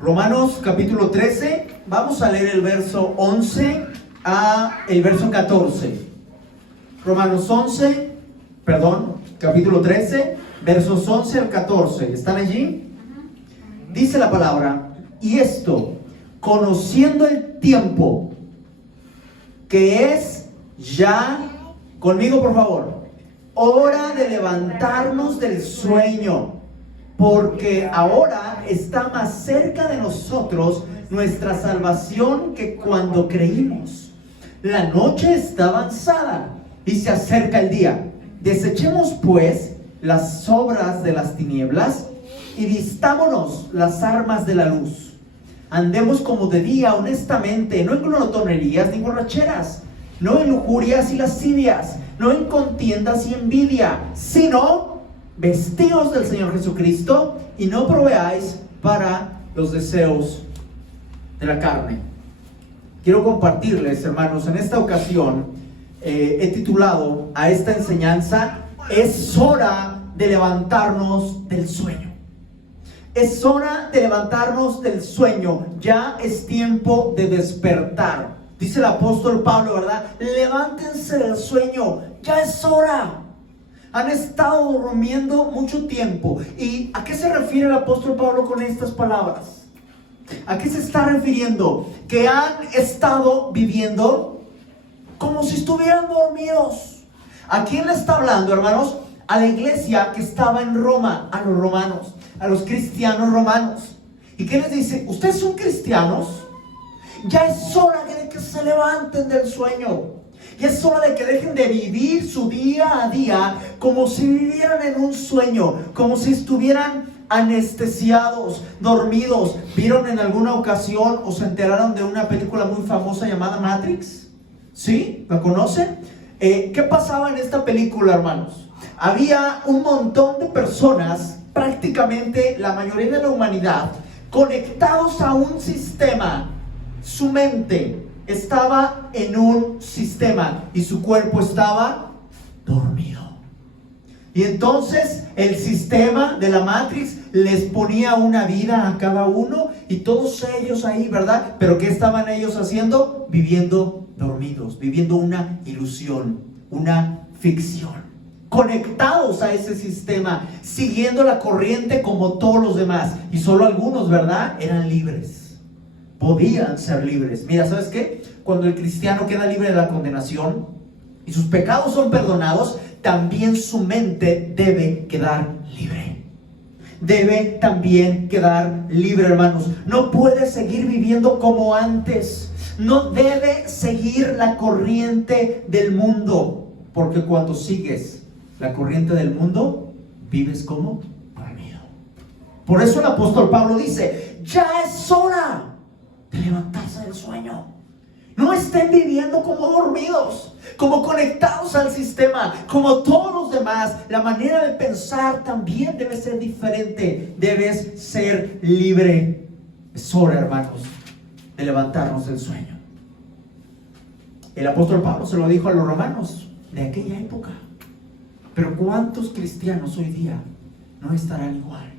Romanos capítulo 13, vamos a leer el verso 11 a el verso 14. Romanos capítulo 13, versos 11 al 14. ¿Están allí? Dice la palabra: y esto, conociendo el tiempo, que es ya, conmigo por favor, hora de levantarnos del sueño, porque ahora está más cerca de nosotros nuestra salvación que cuando creímos. La noche está avanzada y se acerca el día. Desechemos pues las obras de las tinieblas y vistámonos las armas de la luz. Andemos como de día honestamente, no en glotonerías ni borracheras, no en lujurias y lascivias, no en contiendas y envidia, sino vestidos del Señor Jesucristo y no proveáis para los deseos de la carne. Quiero compartirles, hermanos, en esta ocasión he titulado a esta enseñanza: es hora de levantarnos del sueño. Es hora de levantarnos del sueño. Ya es tiempo de despertar. Dice el apóstol Pablo, ¿verdad? Levántense del sueño, ya es hora. Han estado durmiendo mucho tiempo. ¿Y a qué se refiere el apóstol Pablo con estas palabras? ¿A qué se está refiriendo? Que han estado viviendo como si estuvieran dormidos. ¿A quién le está hablando, hermanos? A la iglesia que estaba en Roma, a los romanos, a los cristianos romanos. ¿Y qué les dice? Ustedes son cristianos, ya es hora de que se levanten del sueño. Y es hora de que dejen de vivir su día a día como si vivieran en un sueño, como si estuvieran anestesiados, dormidos. ¿Vieron en alguna ocasión o se enteraron de una película muy famosa llamada Matrix? ¿Sí? ¿La conocen? ¿Qué pasaba en esta película, hermanos? Había un montón de personas, prácticamente la mayoría de la humanidad, conectados a un sistema. Su mente estaba en un sistema y su cuerpo estaba dormido. Y entonces el sistema de la Matrix les ponía una vida a cada uno y todos ellos ahí, ¿verdad? Pero ¿qué estaban ellos haciendo? Viviendo dormidos, viviendo una ilusión, una ficción. Conectados a ese sistema, siguiendo la corriente como todos los demás. Y solo algunos, ¿verdad? Eran libres. Podían ser libres. Mira, ¿sabes qué? Cuando el cristiano queda libre de la condenación y sus pecados son perdonados, también su mente debe quedar libre. Debe también quedar libre, hermanos. No puede seguir viviendo como antes. No debe seguir la corriente del mundo, porque cuando sigues la corriente del mundo, vives como dormido. Por eso el apóstol Pablo dice: ya es hora de levantarse del sueño. No estén viviendo como dormidos, como conectados al sistema, como todos los demás. La manera de pensar también debe ser diferente. Debes ser libre. Es hora, hermanos, de levantarnos del sueño. El apóstol Pablo se lo dijo a los romanos de aquella época. Pero ¿cuántos cristianos hoy día no estarán igual,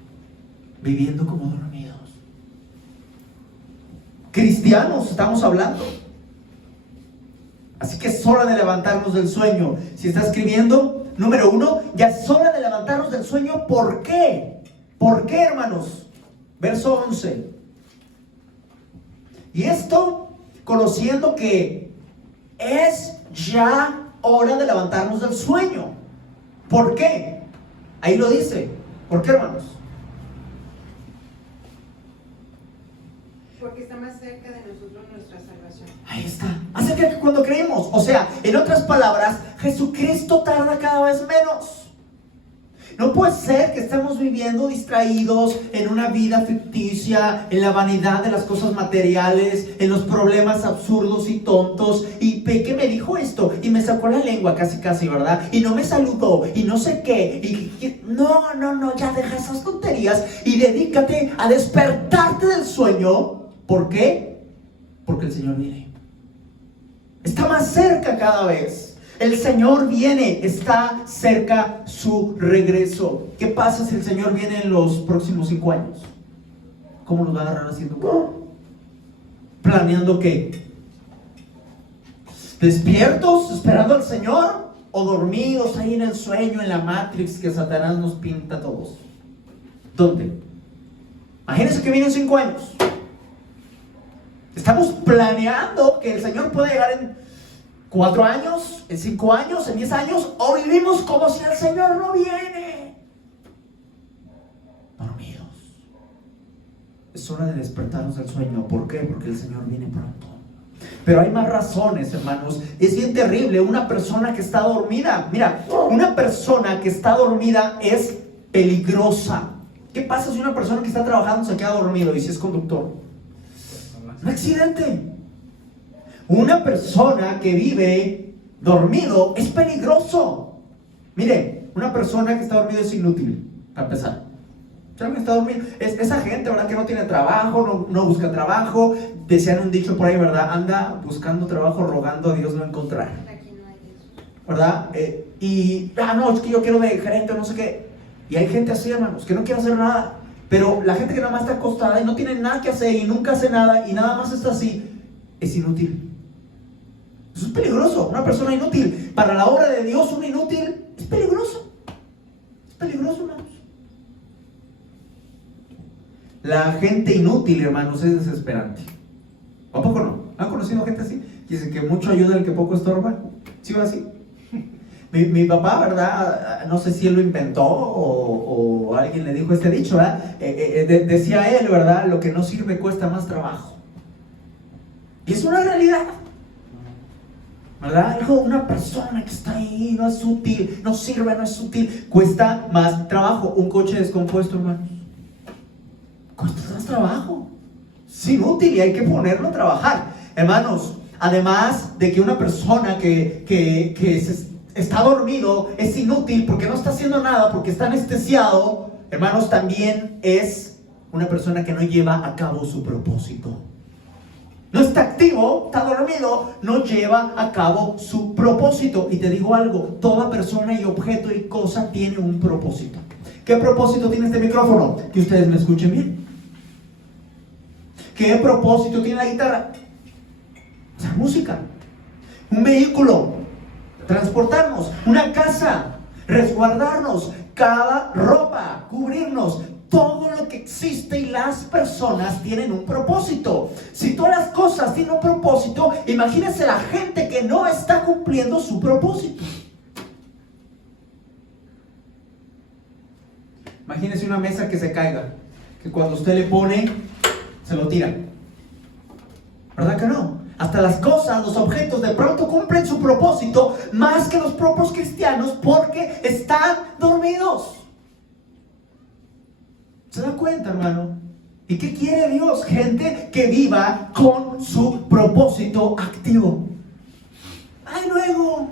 viviendo como dormidos? Cristianos estamos hablando. Así que es hora de levantarnos del sueño. Si está escribiendo, número 1, ya es hora de levantarnos del sueño. ¿Por qué? ¿Por qué, hermanos? Verso 11. Y esto, conociendo que es ya hora de levantarnos del sueño. ¿Por qué? Ahí lo dice. ¿Por qué, hermanos? Porque está más cerca de nosotros nuestra salvación. Ahí está. Acerca de cuando creemos. O sea, en otras palabras, Jesucristo tarda cada vez menos. No puede ser que estemos viviendo distraídos en una vida ficticia, en la vanidad de las cosas materiales, en los problemas absurdos y tontos. ¿Y qué me dijo esto? Y me sacó la lengua casi, ¿verdad? Y no me saludó, y no sé qué. No, ya deja esas tonterías y dedícate a despertarte del sueño. ¿Por qué? Porque el Señor viene. Está más cerca cada vez. El Señor viene, está cerca su regreso. ¿Qué pasa si el Señor viene en los próximos 5 años? ¿Cómo nos va a agarrar haciendo? ¿Planeando qué? ¿Despiertos esperando al Señor? ¿O dormidos ahí en el sueño, en la Matrix que Satanás nos pinta a todos? ¿Dónde? Imagínense que vienen 5 años. Estamos planeando que el Señor puede llegar en 4 años, en 5 años, en 10 años, o vivimos como si el Señor no viene. Dormidos. Es hora de despertarnos del sueño. ¿Por qué? Porque el Señor viene pronto. Pero hay más razones, hermanos. Es bien terrible una persona que está dormida. Mira, una persona que está dormida es peligrosa. ¿Qué pasa si una persona que está trabajando se queda dormido y si es conductor? Un accidente. Una persona que vive dormido es peligroso. Mire, una persona que está dormido es inútil, para empezar. Si alguien está dormido, es esa gente, ¿verdad? Que no tiene trabajo, no busca trabajo. Decían un dicho por ahí, ¿verdad? Anda buscando trabajo, rogando a Dios no encontrar. ¿Verdad? No, es que yo quiero de gerente, no sé qué. Y hay gente así, hermanos, que no quiere hacer nada. Pero la gente que nada más está acostada y no tiene nada que hacer y nunca hace nada y nada más está así, es inútil. Eso es peligroso. Una persona inútil, para la obra de Dios, un inútil, es peligroso. Es peligroso, hermanos. La gente inútil, hermanos, es desesperante. ¿A poco no? ¿Han conocido gente así? Que dice que mucho ayuda el que poco estorba. ¿Sí o así? Mi papá, ¿verdad? No sé si él lo inventó o alguien le dijo este dicho, ¿verdad? Decía él, ¿verdad? Lo que no sirve cuesta más trabajo. Y es una realidad, ¿verdad? Dijo, una persona que está ahí no es útil, no sirve, no es útil, cuesta más trabajo. Un coche descompuesto, hermanos, cuesta más trabajo. Es inútil y hay que ponerlo a trabajar. Hermanos, además de que una persona que está dormido es inútil porque no está haciendo nada, porque está anestesiado, hermanos, también es una persona que no lleva a cabo su propósito. No está activo, está dormido, no lleva a cabo su propósito. Y te digo algo, toda persona y objeto y cosa tiene un propósito. ¿Qué propósito tiene este micrófono? Que ustedes me escuchen bien. ¿Qué propósito tiene la guitarra? Hacer música. Un vehículo, transportarnos. Una casa, resguardarnos. Cada ropa, cubrirnos. Todo lo que existe y las personas tienen un propósito. Si todas las cosas tienen un propósito, imagínense la gente que no está cumpliendo su propósito. Imagínense una mesa que se caiga, que cuando usted le pone, se lo tira. ¿Verdad que no? Hasta las cosas, los objetos de pronto cumplen su propósito más que los propios cristianos porque están dormidos. ¿Se da cuenta, hermano? ¿Y qué quiere Dios? Gente que viva con su propósito activo. ¡Ay, luego!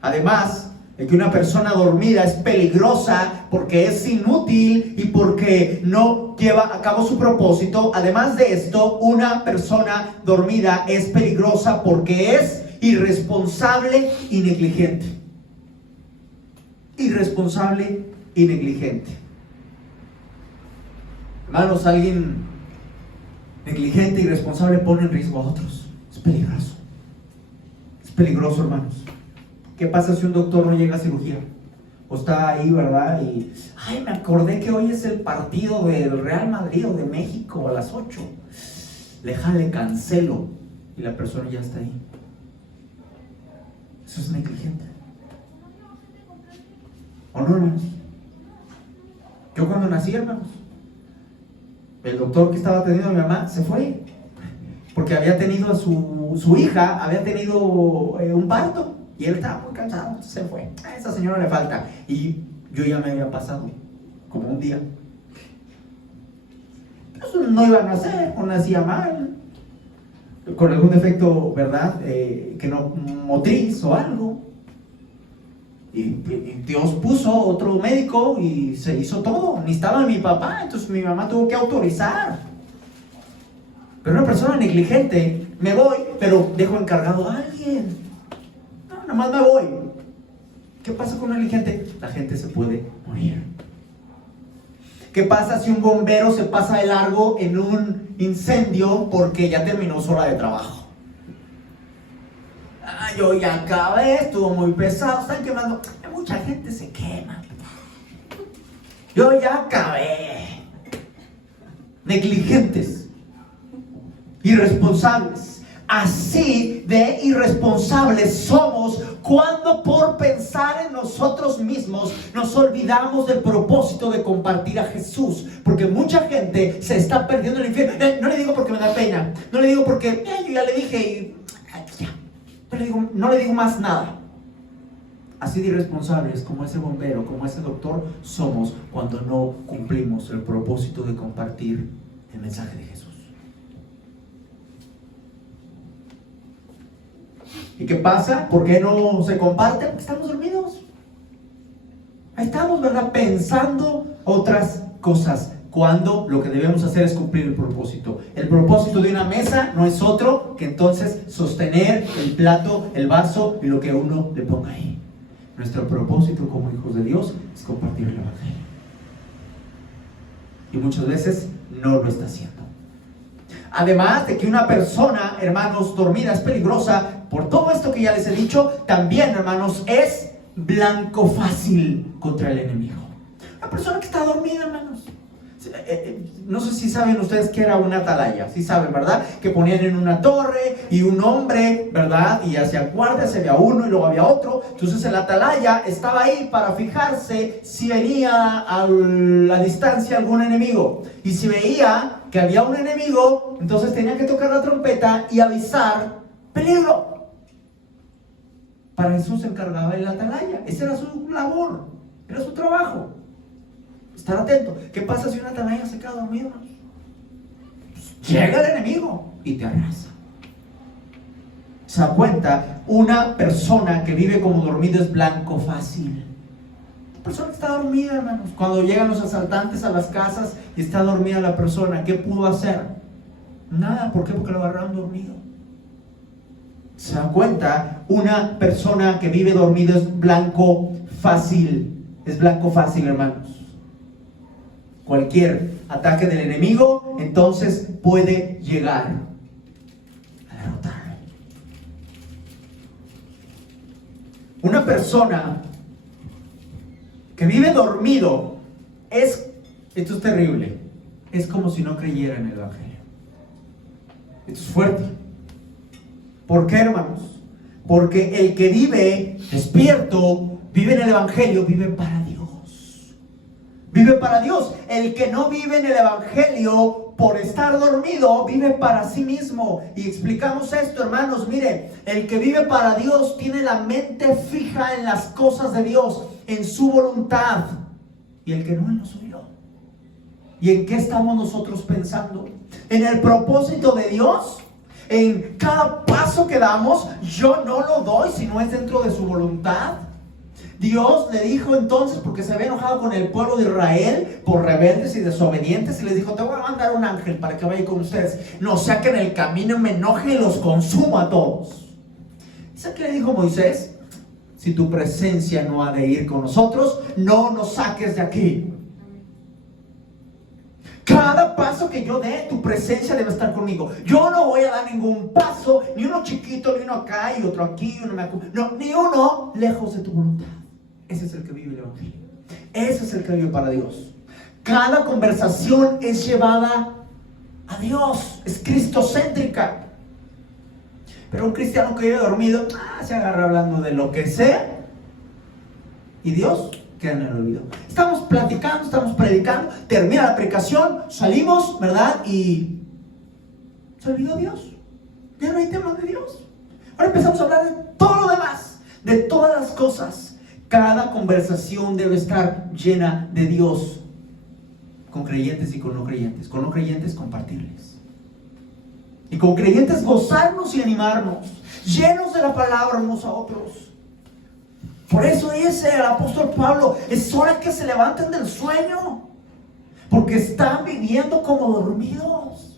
Además de que una persona dormida es peligrosa porque es inútil y porque no lleva a cabo su propósito. Además de esto, una persona dormida es peligrosa porque es irresponsable y negligente. Irresponsable y negligente. Hermanos, alguien negligente y irresponsable pone en riesgo a otros. Es peligroso. Es peligroso, hermanos. ¿Qué pasa si un doctor no llega a cirugía? O está ahí, ¿verdad? Y, me acordé que hoy es el partido del Real Madrid o de México a las 8. Le cancelo. Y la persona ya está ahí. Eso es negligente. ¿O no, hermanos? Yo cuando nací, hermanos, el doctor que estaba atendiendo a mi mamá se fue porque había tenido a su hija, había tenido un parto y él estaba muy cansado, se fue. A esa señora le falta. Y yo ya me había pasado como un día. Pues no iba a nacer, o nacía mal, con algún defecto, ¿verdad? Que no motriz o algo. Y Dios puso otro médico y se hizo todo. Necesitaba a mi papá, entonces mi mamá tuvo que autorizar. Pero una persona negligente, me voy, pero dejo encargado a alguien. No, nada más me voy. ¿Qué pasa con un negligente? La gente se puede morir. ¿Qué pasa si un bombero se pasa de largo en un incendio porque ya terminó su hora de trabajo? Yo ya acabé, estuvo muy pesado, están quemando. Mucha gente se quema. Yo ya acabé. Negligentes, irresponsables. Así de irresponsables somos cuando por pensar en nosotros mismos nos olvidamos del propósito de compartir a Jesús. Porque mucha gente se está perdiendo en el infierno. No le digo porque me da pena, no le digo porque yo ya le dije y ya. No le digo más nada. Así de irresponsables como ese bombero, como ese doctor, somos cuando no cumplimos el propósito de compartir el mensaje de Jesús. ¿Y qué pasa? ¿Por qué no se comparte? Porque estamos dormidos. Ahí estamos, ¿verdad? Pensando otras cosas. Cuando lo que debemos hacer es cumplir el propósito. El propósito de una mesa no es otro que entonces sostener el plato, el vaso y lo que uno le ponga ahí. Nuestro propósito como hijos de Dios es compartir el evangelio. Y muchas veces no lo está haciendo. Además de que una persona, hermanos, dormida es peligrosa. Por todo esto que ya les he dicho, también, hermanos, es blanco fácil contra el enemigo. Una persona que está dormida, hermanos. No sé si saben ustedes que era una atalaya. Sí saben, ¿verdad? Que ponían en una torre y un hombre, ¿verdad? Y hacia guardia se veía uno y luego había otro. Entonces el atalaya estaba ahí para fijarse si venía a la distancia algún enemigo. Y si veía que había un enemigo, entonces tenía que tocar la trompeta y avisar: peligro. Para eso se encargaba el atalaya. Esa era su labor, era su trabajo. Estar atento. ¿Qué pasa si una atalaya se queda dormido? Pues llega el enemigo y te arrasa. Se da cuenta, una persona que vive como dormido es blanco fácil. La persona que está dormida, hermanos. Cuando llegan los asaltantes a las casas y está dormida la persona, ¿qué pudo hacer? Nada. ¿Por qué? Porque lo agarraron dormido. Se da cuenta, una persona que vive dormido es blanco fácil. Es blanco fácil, hermanos. Cualquier ataque del enemigo entonces puede llegar a derrotarlo. Una persona que vive dormido esto es terrible, es como si no creyera en el evangelio. Esto es fuerte. ¿Por qué, hermanos? Porque el que vive despierto, vive en el evangelio, vive para Dios. Vive para Dios. El que no vive en el evangelio por estar dormido, vive para sí mismo. Y explicamos esto, hermanos. Mire, el que vive para Dios tiene la mente fija en las cosas de Dios, en su voluntad. Y el que no, en lo suyo. ¿Y en qué estamos nosotros pensando? En el propósito de Dios. En cada paso que damos, yo no lo doy si no es dentro de su voluntad. Dios le dijo entonces, porque se había enojado con el pueblo de Israel por rebeldes y desobedientes, y les dijo: te voy a mandar un ángel para que vaya con ustedes, no sea que en el camino me enoje y los consuma a todos. ¿Sabe qué le dijo Moisés? Si tu presencia no ha de ir con nosotros, no nos saques de aquí. Cada paso que yo dé, tu presencia debe estar conmigo. Yo no voy a dar ningún paso, ni uno chiquito, ni uno acá y otro aquí, no, ni uno lejos de tu voluntad. Ese es el que vive el evangelio. Ese es el que vive para Dios. Cada conversación es llevada a Dios, es cristocéntrica. Pero un cristiano que vive dormido, se agarra hablando de lo que sea, y Dios queda en el olvido. Estamos platicando, estamos predicando, termina la predicación, salimos, ¿verdad? Y se olvidó Dios. Ya no hay tema de Dios. Ahora empezamos a hablar de todo lo demás, de todas las cosas. Cada conversación debe estar llena de Dios, con creyentes y con no creyentes. Con no creyentes, compartirles. Y con creyentes, gozarnos y animarnos, llenos de la palabra unos a otros. Por eso dice el apóstol Pablo: es hora que se levanten del sueño, porque están viviendo como dormidos.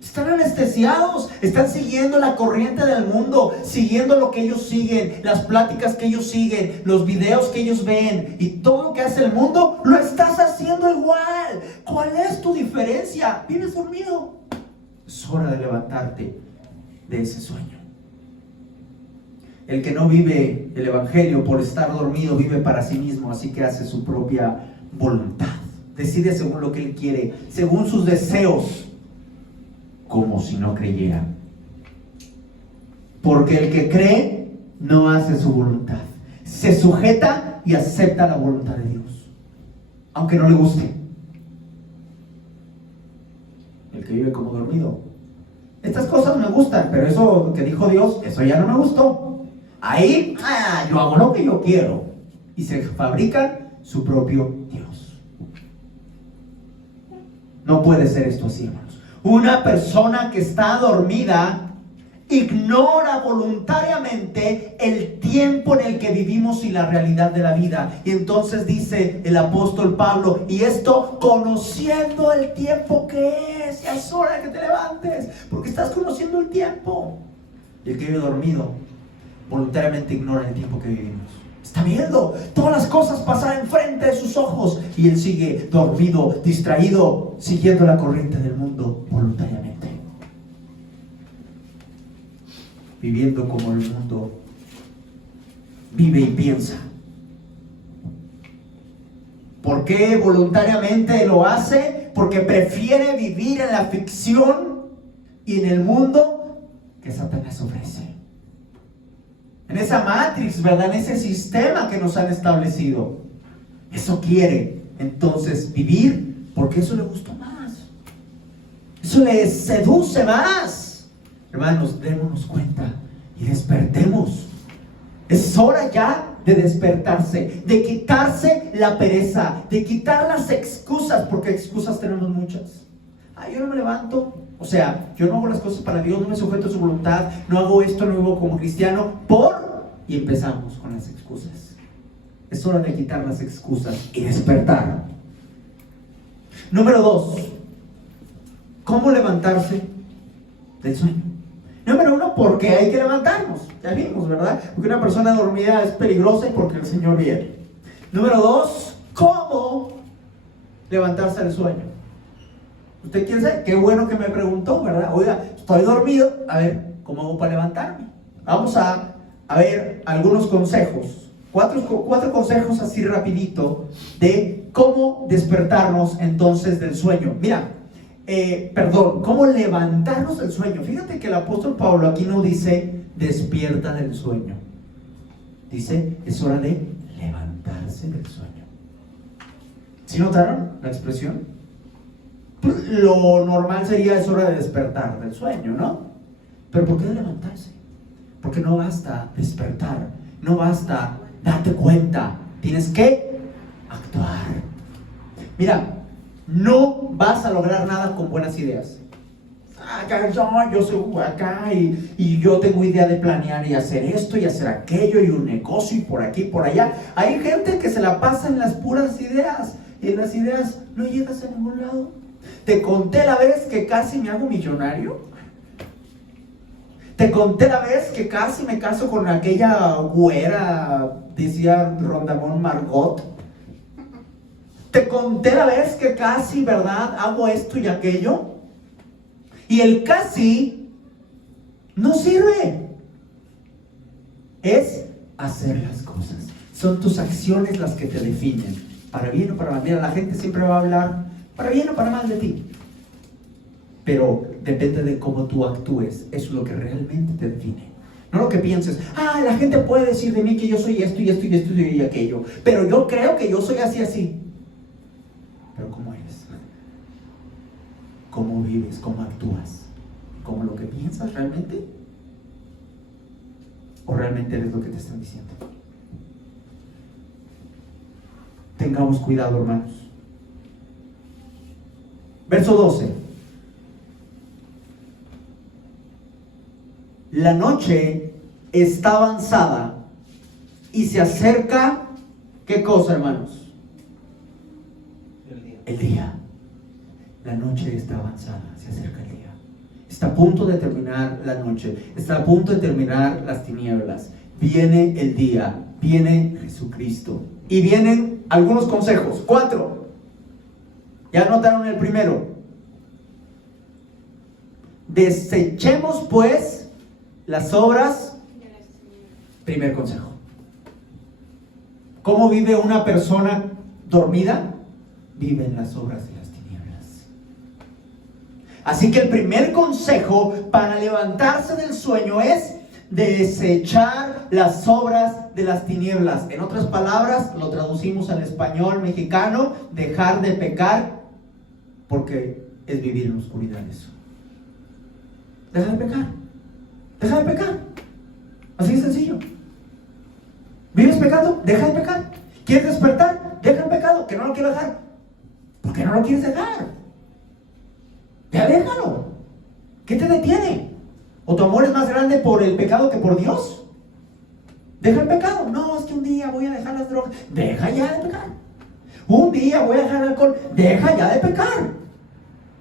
Están anestesiados, están siguiendo la corriente del mundo, siguiendo lo que ellos siguen, las pláticas que ellos siguen, los videos que ellos ven, y todo lo que hace el mundo lo estás haciendo igual. ¿Cuál es tu diferencia? Vives dormido. Es hora de levantarte de ese sueño. El que no vive el evangelio por estar dormido vive para sí mismo, así que hace su propia voluntad. Decide según lo que él quiere, según sus deseos, como si no creyera. Porque el que cree no hace su voluntad. Se sujeta y acepta la voluntad de Dios, aunque no le guste. El que vive como dormido. Estas cosas me gustan, pero eso que dijo Dios, eso ya no me gustó. Ahí, yo hago lo que yo quiero. Y se fabrican su propio Dios. No puede ser esto así, hermanos. Una persona que está dormida ignora voluntariamente el tiempo en el que vivimos y la realidad de la vida. Y entonces dice el apóstol Pablo, y esto conociendo el tiempo que es, ya es hora de que te levantes, porque estás conociendo el tiempo. Y el que vive dormido voluntariamente ignora el tiempo que vivimos. Está viendo todas las cosas pasar enfrente de sus ojos y él sigue dormido, distraído, siguiendo la corriente del mundo voluntariamente. Viviendo como el mundo vive y piensa. ¿Por qué voluntariamente lo hace? Porque prefiere vivir en la ficción y en el mundo que Satanás ofrece. En esa matrix, ¿verdad? En ese sistema que nos han establecido. Eso quiere entonces vivir porque eso le gustó más. Eso le seduce más. Hermanos, démonos cuenta y despertemos. Es hora ya de despertarse, de quitarse la pereza, de quitar las excusas, porque excusas tenemos muchas. Yo no me levanto, o sea, yo no hago las cosas para Dios, no me sujeto a su voluntad, no hago esto, no vivo como cristiano, y empezamos con las excusas. Es hora de quitar las excusas y despertar. Número 2, ¿cómo levantarse del sueño? Número 1, porque hay que levantarnos. Ya vimos, ¿verdad? Porque una persona dormida es peligrosa y porque el Señor viene. Número 2, ¿cómo levantarse del sueño? ¿Usted quiere saber? Qué bueno que me preguntó, ¿verdad? Oiga, estoy dormido. A ver, ¿cómo hago para levantarme? Vamos a ver algunos consejos. Cuatro consejos así rapidito de cómo despertarnos entonces del sueño. Mira, cómo levantarnos del sueño. Fíjate que el apóstol Pablo aquí no dice despierta del sueño. Dice, es hora de levantarse del sueño. ¿Sí notaron la expresión? Lo normal sería es hora de despertar del sueño, ¿no? Pero ¿por qué de levantarse? Porque no basta despertar, no basta darte cuenta, tienes que actuar. Mira, no vas a lograr nada con buenas ideas. Yo soy acá y yo tengo idea de planear y hacer esto y hacer aquello y un negocio y por aquí y por allá. Hay gente que se la pasa en las puras ideas y en las ideas no llegas a ningún lado. Te conté la vez que casi me hago millonario. Te conté la vez que casi me caso con aquella güera, decía Rondamón Margot. Te conté la vez que casi, ¿verdad? Hago esto y aquello. Y el casi no sirve. Es hacer las cosas. Son tus acciones las que te definen. Para bien o para mal. Mira, la gente siempre va a hablar para bien o para mal de ti. Pero depende de cómo tú actúes. Eso es lo que realmente te define. No lo que pienses. La gente puede decir de mí que yo soy esto y esto y esto y aquello. Pero yo creo que yo soy así, así. Pero ¿cómo eres? ¿Cómo vives? ¿Cómo actúas? ¿Cómo lo que piensas realmente? ¿O realmente eres lo que te están diciendo? Tengamos cuidado, hermanos. Verso 12. La noche está avanzada y se acerca, ¿qué cosa, hermanos? El día. La noche está avanzada, se acerca el día. Está a punto de terminar la noche, está a punto de terminar las tinieblas. Viene el día, viene Jesucristo. Y vienen algunos consejos. 4. Ya notaron el primero. Desechemos pues las obras. Primer consejo. ¿Cómo vive una persona dormida? Vive en las obras de las tinieblas. Así que el primer consejo para levantarse del sueño es desechar las obras de las tinieblas. En otras palabras, lo traducimos al español mexicano, dejar de pecar, porque es vivir en la oscuridad eso. Deja de pecar. Deja de pecar. Así de sencillo. ¿Vives pecando? Deja de pecar. ¿Quieres despertar? Deja el pecado, que no lo quieres dejar. ¿Por qué no lo quieres dejar? Ya déjalo. ¿Qué te detiene? ¿O tu amor es más grande por el pecado que por Dios? Deja el pecado. No, es que un día voy a dejar las drogas. Deja ya de pecar. Un día voy a dejar el alcohol. Deja ya de pecar.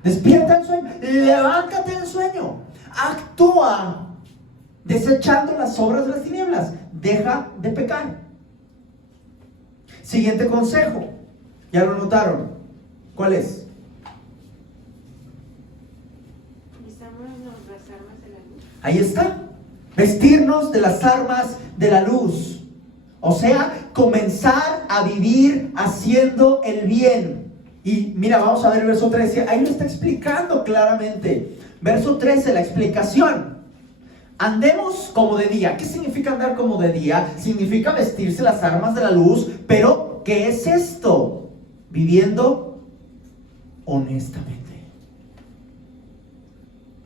Despierta el sueño. Levántate del sueño. Actúa desechando las obras de las tinieblas. Deja de pecar. Siguiente consejo. ¿Ya lo notaron? ¿Cuál es? Las armas de la luz. Ahí está. Vestirnos de las armas de la luz. O sea, comenzar a vivir haciendo el bien. Y mira, vamos a ver el verso 13. Ahí lo está explicando claramente. Verso 13, la explicación. Andemos como de día. ¿Qué significa andar como de día? Significa vestirse las armas de la luz. Pero, ¿qué es esto? Viviendo honestamente.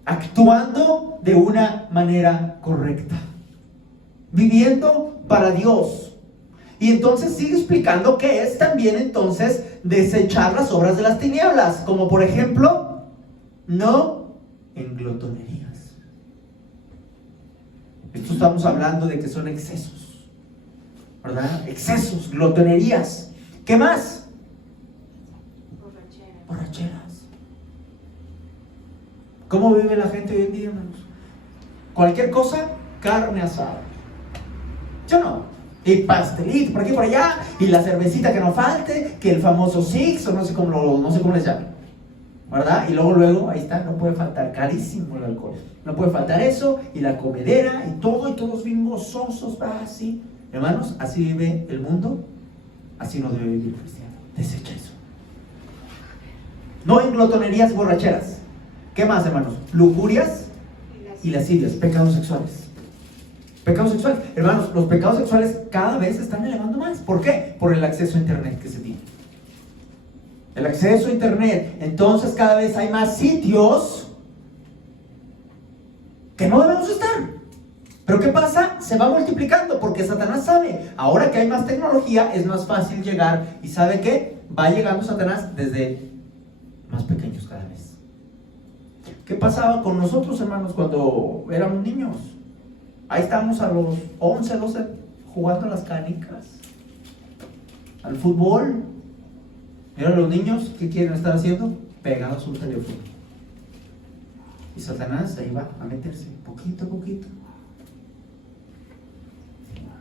Actuando de una manera correcta. Viviendo para Dios. Y entonces sigue explicando que es también entonces desechar las obras de las tinieblas. Como por ejemplo, no en glotonerías. Esto estamos hablando de que son excesos, ¿verdad? Excesos, glotonerías. ¿Qué más? Borracheras. ¿Cómo vive la gente hoy en día, hermanos? Cualquier cosa, carne asada. ¿Yo no? Y pastelito por aquí por allá, y la cervecita que no falte, que el famoso Six, o no sé cómo les llaman, ¿verdad? Y luego, ahí está, no puede faltar, carísimo el alcohol. No puede faltar eso, y la comedera, y todos bien gozosos, así. Hermanos, así vive el mundo, así no debe vivir el cristiano. Desecha eso. No en glotonerías y borracheras. ¿Qué más, hermanos? Lujurias y lascivias, pecados sexuales. Pecados sexuales. Hermanos, los pecados sexuales cada vez se están elevando más. ¿Por qué? Por el acceso a internet que se tiene. El acceso a internet. Entonces cada vez hay más sitios que no debemos estar. Pero ¿qué pasa? Se va multiplicando porque Satanás sabe. Ahora que hay más tecnología es más fácil llegar. ¿Y sabe qué? Va llegando Satanás desde más pequeños cada vez. ¿Qué pasaba con nosotros, hermanos, cuando éramos niños? Ahí estamos a los 11, 12 jugando a las canicas, al fútbol. Y ahora los niños, ¿qué quieren estar haciendo? Pegados a su teléfono. Y Satanás ahí va a meterse poquito a poquito,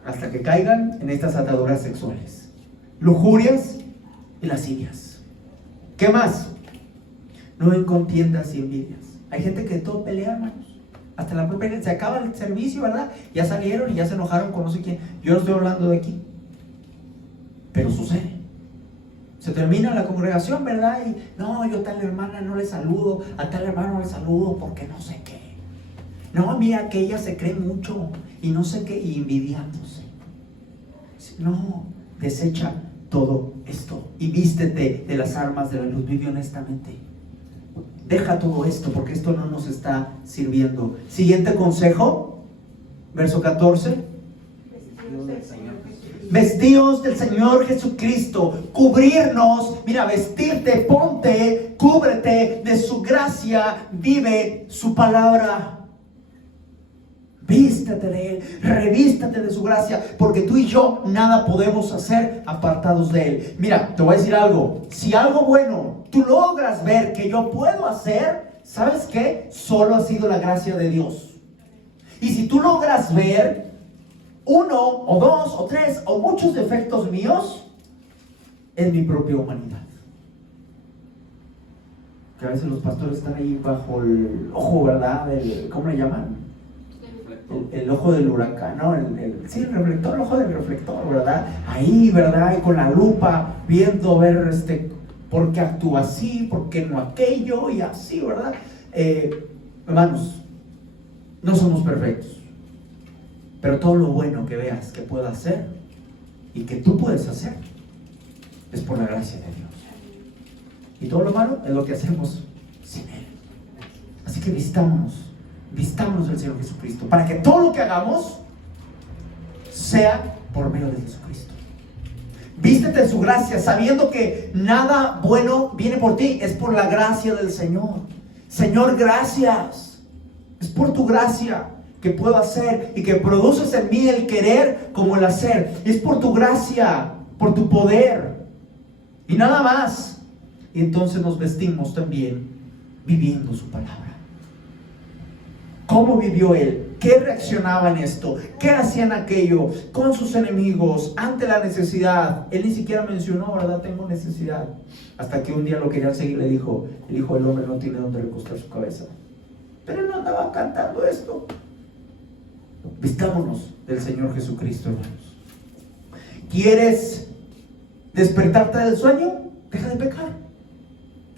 hasta que caigan en estas ataduras sexuales, lujurias y lascivias. ¿Qué más? No en contiendas y envidias. Hay gente que de todo pelea, hermanos. Hasta la propia, se acaba el servicio, ¿verdad? Ya salieron y ya se enojaron con no sé quién. Yo no estoy hablando de aquí, pero sucede. Se termina la congregación, ¿verdad? Y no, yo a tal hermana no le saludo, a tal hermano no le saludo porque no sé qué. No, mira que ella se cree mucho y no sé qué, y envidiándose. No, desecha todo esto y vístete de las armas de la luz. Vive honestamente. Deja todo esto porque esto no nos está sirviendo. Siguiente consejo, verso 14. Vestíos del Señor Jesucristo. Cubrirnos. Mira, vestirte, ponte, cúbrete de su gracia. Vive su palabra. Vístete de Él, revístate de su gracia, porque tú y yo nada podemos hacer apartados de Él. Mira, te voy a decir algo. Si algo bueno tú logras ver que yo puedo hacer, ¿sabes qué? Solo ha sido la gracia de Dios. Y si tú logras ver uno o dos o tres o muchos defectos míos, es mi propia humanidad. que a veces los pastores están ahí bajo el ojo, ¿verdad? ¿Cómo le llaman? El ojo del huracán, ¿no? Sí, el reflector, el ojo del reflector, ¿verdad? Ahí, ¿verdad? Y con la lupa, viendo, ver, por qué actúa así, por qué no aquello, y así, ¿verdad? Hermanos, no somos perfectos, pero todo lo bueno que veas que pueda hacer y que tú puedes hacer es por la gracia de Dios. Y todo lo malo es lo que hacemos sin Él. Así que vistámonos del Señor Jesucristo, para que todo lo que hagamos sea por medio de Jesucristo. Vístete de su gracia, sabiendo que nada bueno viene por ti, es por la gracia del Señor. Señor, gracias, es por tu gracia que puedo hacer y que produces en mí el querer como el hacer. Es por tu gracia, por tu poder y nada más. Y entonces nos vestimos también viviendo su palabra. ¿Cómo vivió él? ¿Qué reaccionaba en esto? ¿Qué hacían aquello con sus enemigos ante la necesidad? Él ni siquiera mencionó, ¿verdad? Tengo necesidad. Hasta que un día lo querían seguir, le dijo, el Hijo del Hombre no tiene donde recostar su cabeza. Pero él no andaba cantando esto. Vistámonos del Señor Jesucristo, hermanos. ¿Quieres despertarte del sueño? Deja de pecar.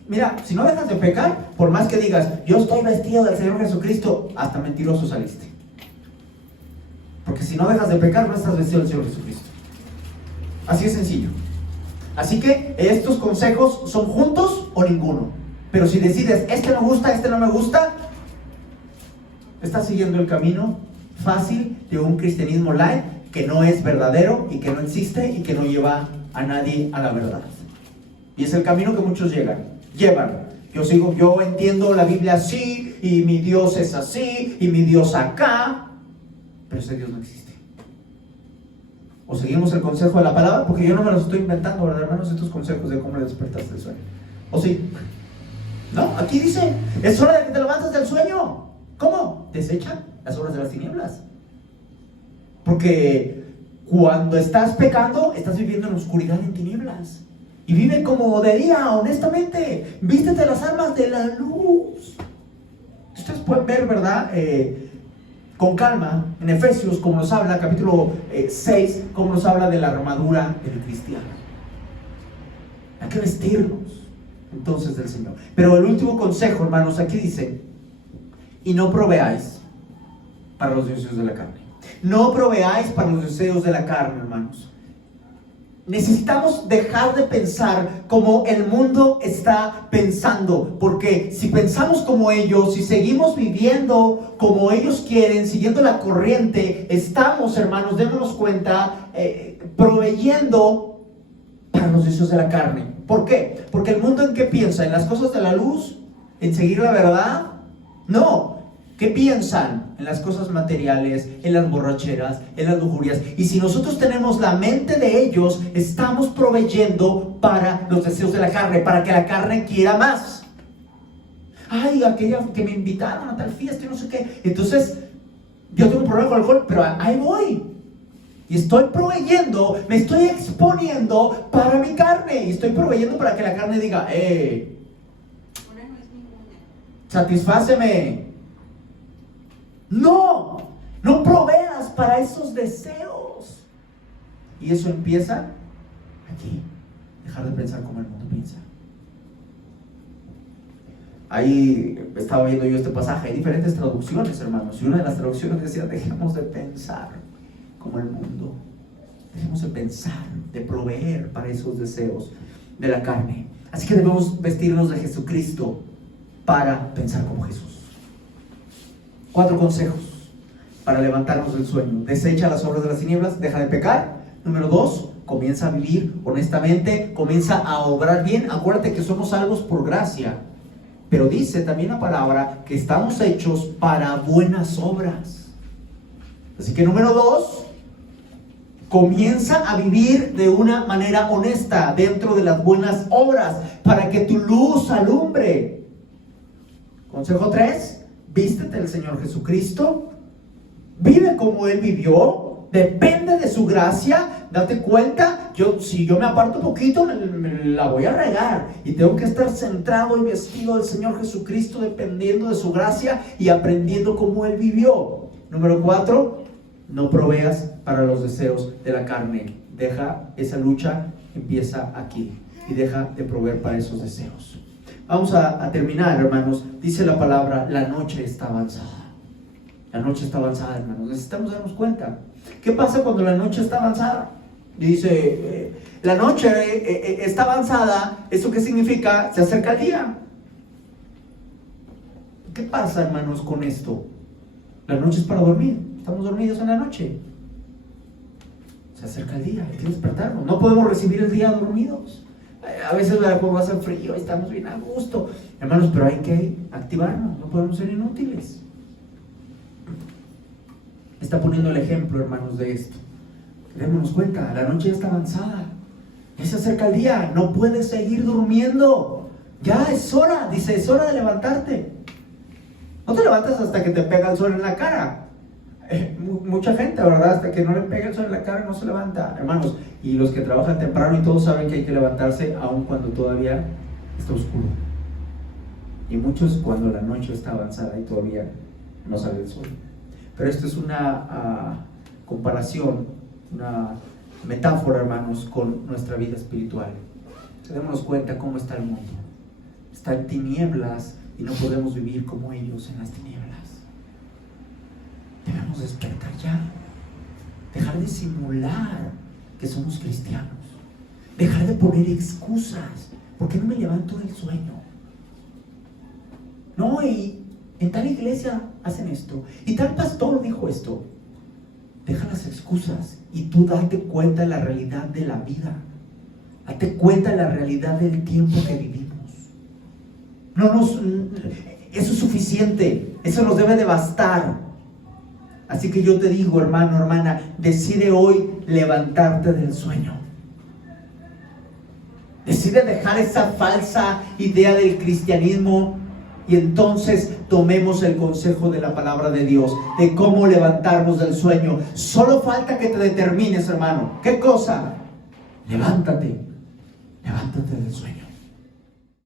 Mira, si no dejas de pecar, por más que digas, yo estoy vestido del Señor Jesucristo, hasta mentiroso saliste. Porque si no dejas de pecar, no estás vestido del Señor Jesucristo. Así es sencillo. Así que estos consejos son juntos o ninguno. Pero si decides, este me gusta, este no me gusta, estás siguiendo el camino fácil de un cristianismo light que no es verdadero y que no existe y que no lleva a nadie a la verdad. Y es el camino que muchos llevan. Yo entiendo la Biblia así, y mi Dios es así, y mi Dios acá, pero ese Dios no existe. O seguimos el consejo de la palabra, porque yo no me los estoy inventando, ¿verdad, hermanos? Estos consejos de cómo le despertaste del sueño. ¿O sí? No, aquí dice, es hora de que te levantes del sueño. ¿Cómo? Desecha las obras de las tinieblas. Porque cuando estás pecando, estás viviendo en oscuridad, en tinieblas. Y vive como de día, honestamente. Vístete las armas de la luz. Ustedes pueden ver, ¿verdad? Con calma, en Efesios, como nos habla, capítulo 6, como nos habla de la armadura del cristiano. Hay que vestirnos, entonces, del Señor. Pero el último consejo, hermanos, aquí dice, y no proveáis para los deseos de la carne. No proveáis para los deseos de la carne, hermanos. Necesitamos dejar de pensar como el mundo está pensando, porque si pensamos como ellos, si seguimos viviendo como ellos quieren, siguiendo la corriente, estamos, hermanos, démonos cuenta, proveyendo para los deseos de la carne. ¿Por qué? Porque el mundo, ¿en qué piensa? ¿En las cosas de la luz? ¿En seguir la verdad? No. ¿Qué piensan? En las cosas materiales, en las borracheras, en las lujurias. Y si nosotros tenemos la mente de ellos, estamos proveyendo para los deseos de la carne, para que la carne quiera más. Ay, aquella que me invitaron a tal fiesta y no sé qué. Entonces, yo tengo un problema con el alcohol, pero ahí voy. Y estoy proveyendo, me estoy exponiendo para mi carne. Y estoy proveyendo para que la carne diga, satisfáceme. No proveas para esos deseos. Y eso empieza aquí. Dejar de pensar como el mundo piensa. Ahí estaba viendo yo este pasaje. Hay diferentes traducciones, hermanos. Y una de las traducciones decía, dejemos de pensar como el mundo. Dejemos de pensar, de proveer para esos deseos de la carne. Así que debemos vestirnos de Jesucristo para pensar como Jesús. 4 consejos para levantarnos del sueño. Desecha las obras de las tinieblas, deja de pecar. Número 2, comienza a vivir honestamente, comienza a obrar bien. Acuérdate que somos salvos por gracia, pero dice también la palabra que estamos hechos para buenas obras. Así que número 2, comienza a vivir de una manera honesta dentro de las buenas obras para que tu luz alumbre. Consejo 3, vístete del Señor Jesucristo, vive como Él vivió, depende de su gracia, date cuenta, si yo me aparto poquito, me la voy a regar. Y tengo que estar centrado y vestido del Señor Jesucristo, dependiendo de su gracia y aprendiendo cómo Él vivió. Número 4, no proveas para los deseos de la carne. Deja esa lucha, empieza aquí. Y deja de proveer para esos deseos. Vamos a terminar, hermanos. Dice la palabra, la noche está avanzada. La noche está avanzada, hermanos. Necesitamos darnos cuenta. ¿Qué pasa cuando la noche está avanzada? Dice, la noche está avanzada. ¿Eso qué significa? Se acerca el día. ¿Qué pasa, hermanos, con esto? La noche es para dormir. Estamos dormidos en la noche. Se acerca el día, hay que despertarnos. No podemos recibir el día dormidos. A veces cuando hace frío estamos bien a gusto, hermanos, pero hay que activarnos. No podemos ser inútiles. Está poniendo el ejemplo, hermanos, de esto. Démonos cuenta, la noche ya está avanzada. Ya se acerca el día. No puedes seguir durmiendo. Ya es hora, dice, es hora de levantarte. No te levantas hasta que te pega el sol en la cara. Mucha gente, ¿verdad? Hasta que no le pega el sol en la cara no se levanta, hermanos. Y los que trabajan temprano y todos saben que hay que levantarse aun cuando todavía está oscuro. Y muchos cuando la noche está avanzada y todavía no sale el sol. Pero esto es una comparación, una metáfora, hermanos, con nuestra vida espiritual. Démonos cuenta cómo está el mundo. Está en tinieblas y no podemos vivir como ellos en las tinieblas. Debemos despertar ya. Dejar de simular que somos cristianos. Dejar de poner excusas. ¿Por qué no me levanto del sueño? No, y en tal iglesia hacen esto. Y tal pastor dijo esto. Deja las excusas y tú date cuenta de la realidad de la vida. Date cuenta de la realidad del tiempo que vivimos. Eso es suficiente. Eso nos debe de bastar. Así que yo te digo, hermano, hermana, decide hoy levantarte del sueño. Decide dejar esa falsa idea del cristianismo y entonces tomemos el consejo de la palabra de Dios, de cómo levantarnos del sueño. Solo falta que te determines, hermano. ¿Qué cosa? Levántate del sueño.